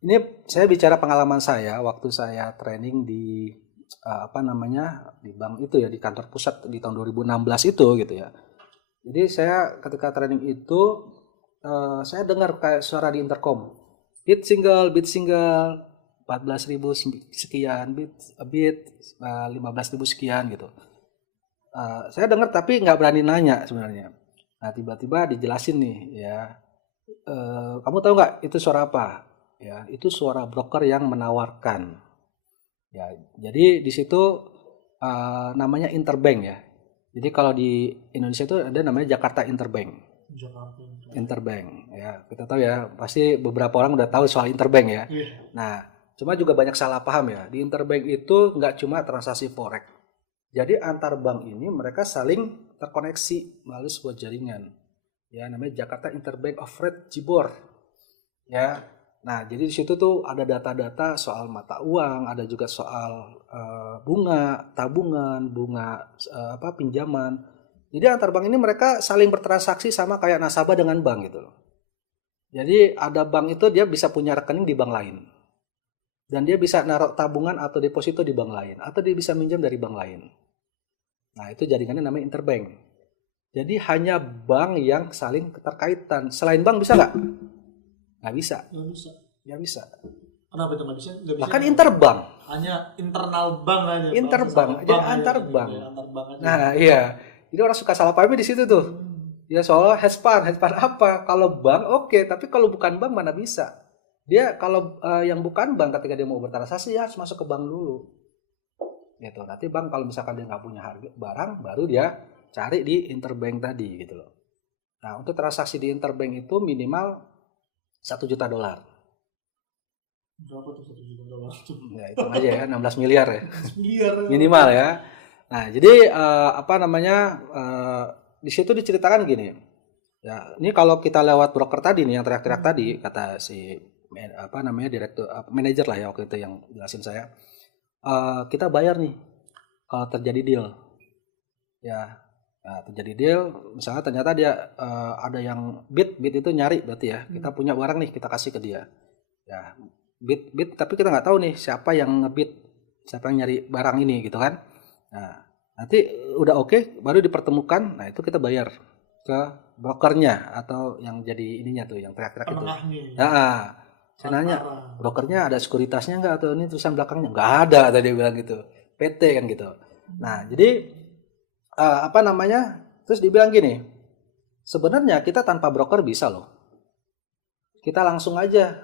Ini saya bicara pengalaman saya waktu saya training di di bank itu ya, di kantor pusat di tahun 2016 itu gitu ya. Jadi saya ketika training itu saya dengar kayak suara di intercom. Bid single 14.000 sekian, bid 15.000 sekian gitu. Saya dengar tapi nggak berani nanya sebenarnya. Nah tiba-tiba dijelasin nih ya, kamu tahu nggak itu suara apa? Ya, itu suara broker yang menawarkan. Ya, jadi di situ namanya interbank ya. Jadi kalau di Indonesia itu ada namanya Jakarta Interbank. Jakarta. Interbank ya, kita tahu ya, pasti beberapa orang udah tahu soal interbank ya. Iya. Nah, cuma juga banyak salah paham ya. Di interbank itu nggak cuma transaksi forex. Jadi antar bank ini mereka saling terkoneksi melalui sebuah jaringan. Ya, namanya Jakarta Interbank of Rate JIBOR. Ya. Nah, jadi di situ tuh ada data-data soal mata uang, ada juga soal bunga, tabungan, bunga pinjaman. Jadi antar bank ini mereka saling bertransaksi sama kayak nasabah dengan bank gitu loh. Jadi ada bank itu dia bisa punya rekening di bank lain. Dan dia bisa naruh tabungan atau deposito di bank lain. Atau dia bisa minjam dari bank lain. Nah itu jaringannya namanya interbank. Jadi hanya bank yang saling keterkaitan. Selain bank bisa nggak? Nggak bisa. Nggak bisa. Nggak bisa. Kenapa itu nggak bisa? Nggak bisa. Bahkan interbank. Hanya internal bank aja. Interbank. Jadi antar bank. Antar bank aja. Nah iya. Jadi orang suka salah pahamnya di situ tuh. Ya soalnya hedge fund apa? Kalau bank oke, tapi kalau bukan bank mana bisa? Dia kalau yang bukan bank ketika dia mau bertransaksi ya harus masuk ke bank dulu. Gitu. Nanti bank kalau misalkan dia nggak punya harga barang, baru dia cari di interbank tadi gitu loh. Nah untuk transaksi di interbank itu minimal $1 juta. Berapa tuh $1 juta? Ya itu aja ya 16 miliar ya. 16 miliar. Minimal ya. Nah jadi di situ diceritakan gini. Ya, ini kalau kita lewat broker tadi nih yang teriak-teriak tadi, kata si direktur manajer lah ya waktu itu yang jelasin saya. Kita bayar nih kalau terjadi deal. Ya. Nah, terjadi deal, misalnya ternyata dia ada yang bid itu nyari berarti ya. Kita punya barang nih, kita kasih ke dia. Ya, bid tapi kita nggak tahu nih siapa yang ngebid, siapa yang nyari barang ini gitu kan. Nah, nanti udah oke, baru dipertemukan. Nah, itu kita bayar ke brokernya atau yang jadi ininya tuh yang teriak-teriak itu. Nah, saya nanya, brokernya ada sekuritasnya nggak atau ini tulisan belakangnya? Nggak ada, tadi dia bilang gitu. PT kan gitu. Nah, jadi terus dibilang gini, sebenarnya kita tanpa broker bisa loh. Kita langsung aja